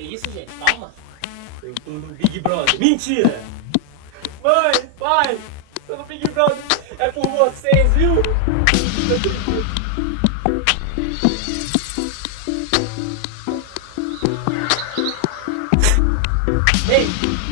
Que isso, gente? Calma. Eu tô no Big Brother. Mentira! Mãe, pai, tô no Big Brother. É por vocês, viu? Ei!